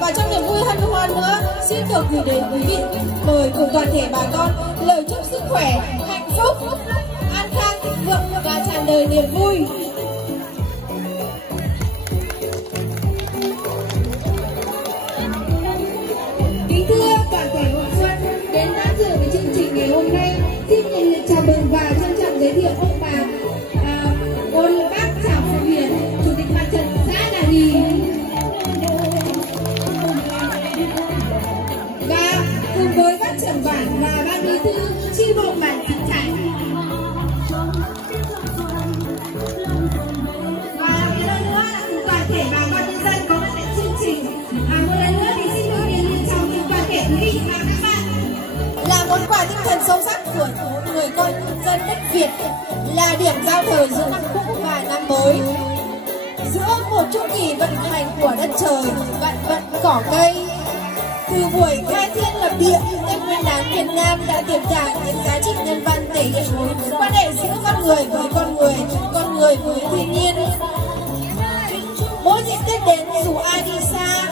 Và trong niềm vui hân hoan nữa, xin được gửi đến quý vị mời cùng toàn thể bà con lời chúc sức khỏe, hạnh phúc, an khang, thịnh vượng và tràn đầy niềm vui. Kính thưa toàn thể hội xuân đến tham dự với chương trình ngày hôm nay, xin nhiệt liệt chào mừng và trân trọng giới thiệu ông bà cô bác Trảo Phụng Hiền, Chủ tịch Mặt trận xã Đà Nhì. Và cùng với các trưởng bản là ban bí thư chi bộ bản Thịnh Chánh. Và một lần nữa là cùng toàn thể bà con nhân dân có mặt tại chương trình. Một lần nữa thì xin được nhiệt liệt chào mừng toàn thể quý vị và các bạn. Là món quà tinh thần sâu sắc của người con nhân dân đất Việt, là điểm giao thời giữa năm cũ và năm mới, giữa một chu kỳ vận hành của đất trời, vạn vận cỏ cây. Từ buổi khai thiên lập địa, Tết Nguyên đán Việt Nam đã tiềm tàng những giá trị nhân văn thể hiện quan hệ giữa con người với con người với thiên nhiên. Mỗi dịp Tết đến dù ai đi xa,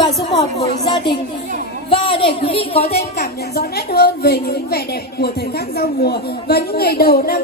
và sum họp với gia đình. Và để quý vị có thêm cảm nhận rõ nét hơn về những vẻ đẹp của thời khắc giao mùa và những ngày đầu năm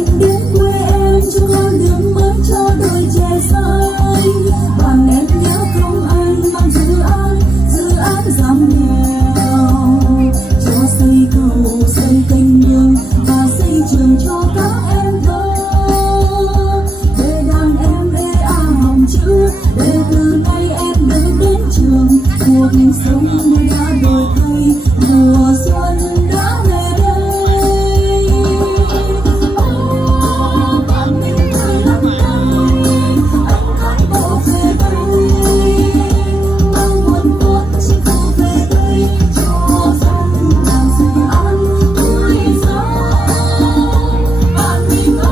anh đến quê em cho con đường mới cho đôi trẻ sai. Bạn em nhớ không anh mang dự án giảm nghèo, cho xây cầu xây kênh mương và xây trường cho các em thơ. Để đàn em ê a học chữ, để từ nay em được đến trường. Cuộc sống đã đổi thay, mùa xuân đã về đây. Bạn mình cười lắm đây, anh cán bộ về đây, mang nguồn cốt chỉ phụ về đây cho dân làm dự án tươi sáng. Bạn mình ơi,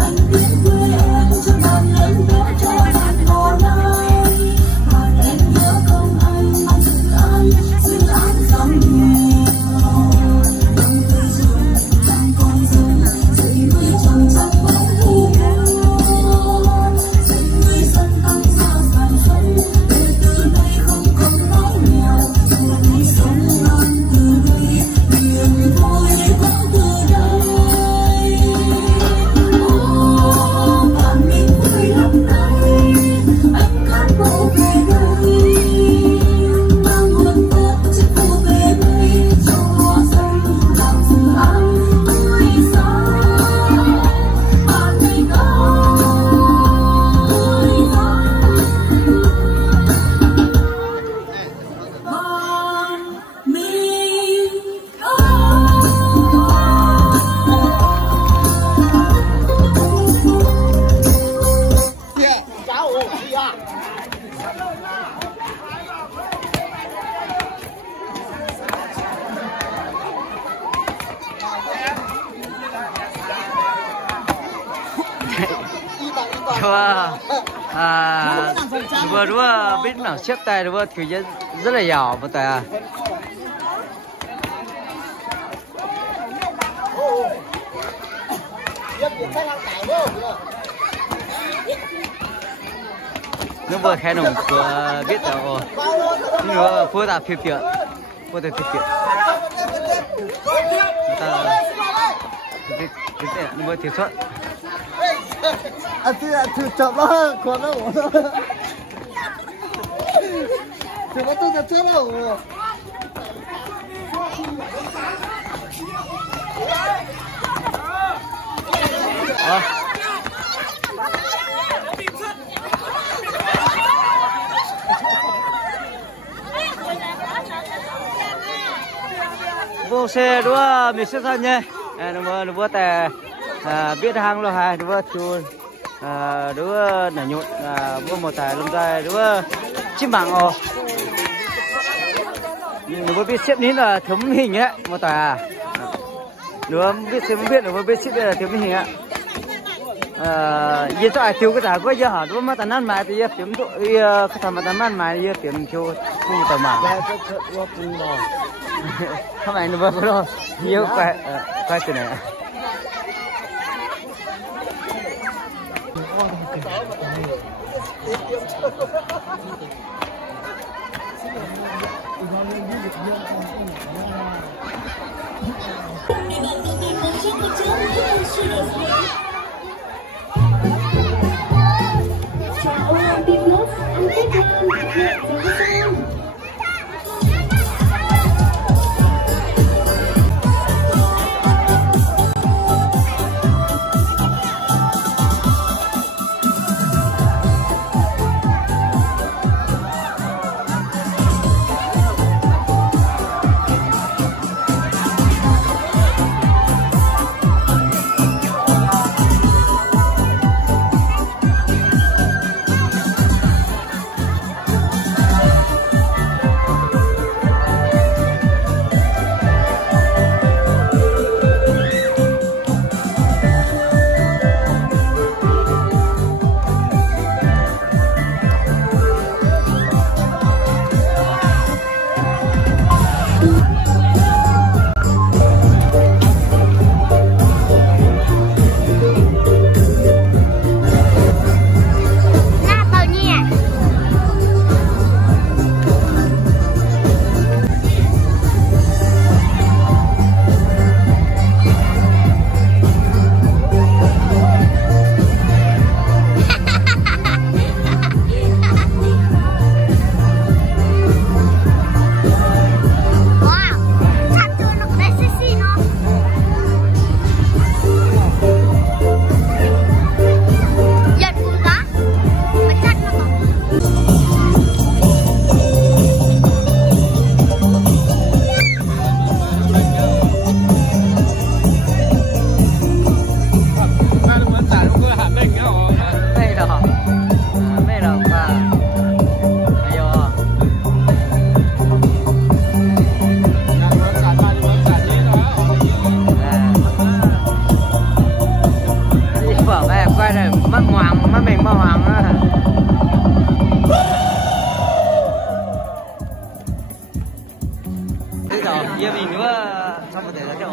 anh đến quê em cho bạn lớn bé cho bạn mồ nay. Bạn em nhớ không anh mang dự án giảm nghèo, bằng cây ruộng đang con rừng dạy nuôi trồng trọt bóng thu mua, dạy người dân tăng gia sản xuất để từ nay không còn đói nghèo. Cuộc sống lan từ đây, niềm vui vẫn từ đây. Bạn mình vui lắm đây, anh cán bộ về đây, mang nguồn cốt chỉ phụ về đây cho dân làm dự án tươi sáng. Bạn mình ơi, đúng rồi, biết nào xếp tay đúng không? Thì rất là giỏi một tay à. Nó vừa khai nồng của biết đâu, nhưng mà phối tạp phiêu phiêu, phối tạp phiêu phiêu. Nó vừa thiệt xuất. Anh thử chậm đó, còn nó ổn đó. Thử bắt tôi chậm chết đâu. Vô xe đúng không? Mình sẽ ra nhé. Nó vừa tại biết hàng lo hai đúng không? Chua. Đúng không? Nở nhụt vô một tài lông dài đúng không? Chim bằng ồ. Nó vừa biết xếp nín là thiếu hình ấy, một tài à. Đúng không? Biết xếp biết, nó vừa biết xếp đây là thiếu hình ạ. Giờ cho ai thiếu cái tài có giờ hả? Đúng không? Mà tàn ăn mài thì thiếu cái thằng mà tàn ăn mài thì thiếu thiếu không tầm mà. Không phải nó vừa có đâu. Nhiều quay từ này.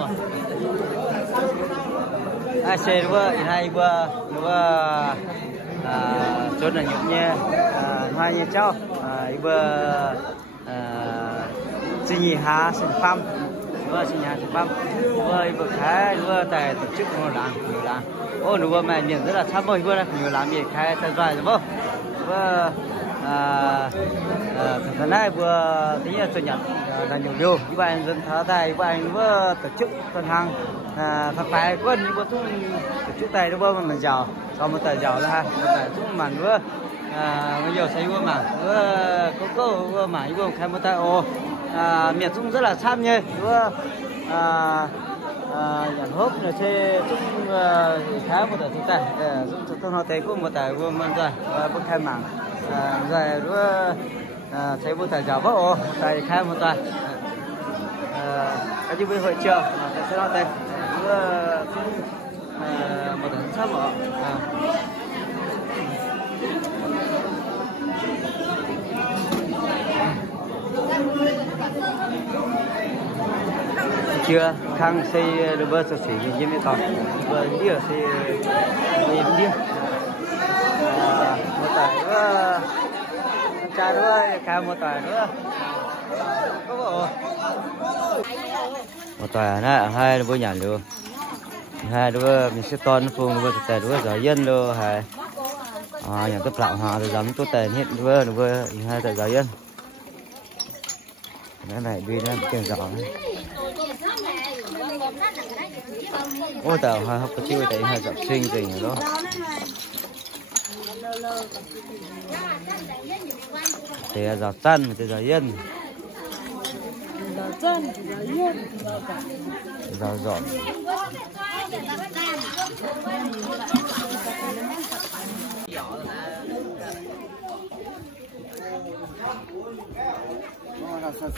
mà ai xe đúng không hai bữa đúng không chỗ là nhộn nhẹ hai nhà cháu bữa sinh nhị hà sinh pham đúng không sinh nhị hà sinh pham bữa khai đúng không tại tổ chức nhiều làng ô đúng không mà miền rất là thấp rồi bữa là nhiều làng gì khai thật giỏi đúng không thằng này vừa tí là chủ nhật là nhiều điều như vậy dân tháo tài như vậy vừa tổ chức tuần hàng thằng phải quân như vừa tổ chức tài đúng không mình giàu còn một tài giàu là hai một tài chúng mà nữa bây giờ thấy vừa mà vừa có vừa mà vừa khai một tài ô miền trung rất là tham nhé vừa nhận hốp là xe chúng khá một tài chúng tài chúng tôi nói thấy có một tài vừa mình rồi vừa khai mảng rồi nữa thấy một tài giàu võ tài khai một tài cái như hội trợ tại sao đây một tấn sắp ở chưa khang xây được bớt sỉ như mấy tàu vừa đi xây đi một tài nữa cha nữa khai một tài nữa có bộ một tài này hai đứa nhà luôn hai đứa mình sẽ tôn phun đứa tài đứa giỏi dân luôn hai nhà tập lão họ rồi dám tốt tài hiện đứa hai tài giỏi dân cái này đi nó tiền giỏi ôi tao hai học cái chiêu tại hai học sinh gì đó thì giỏi tân thì giỏi dân giỏi giỏi nó là sao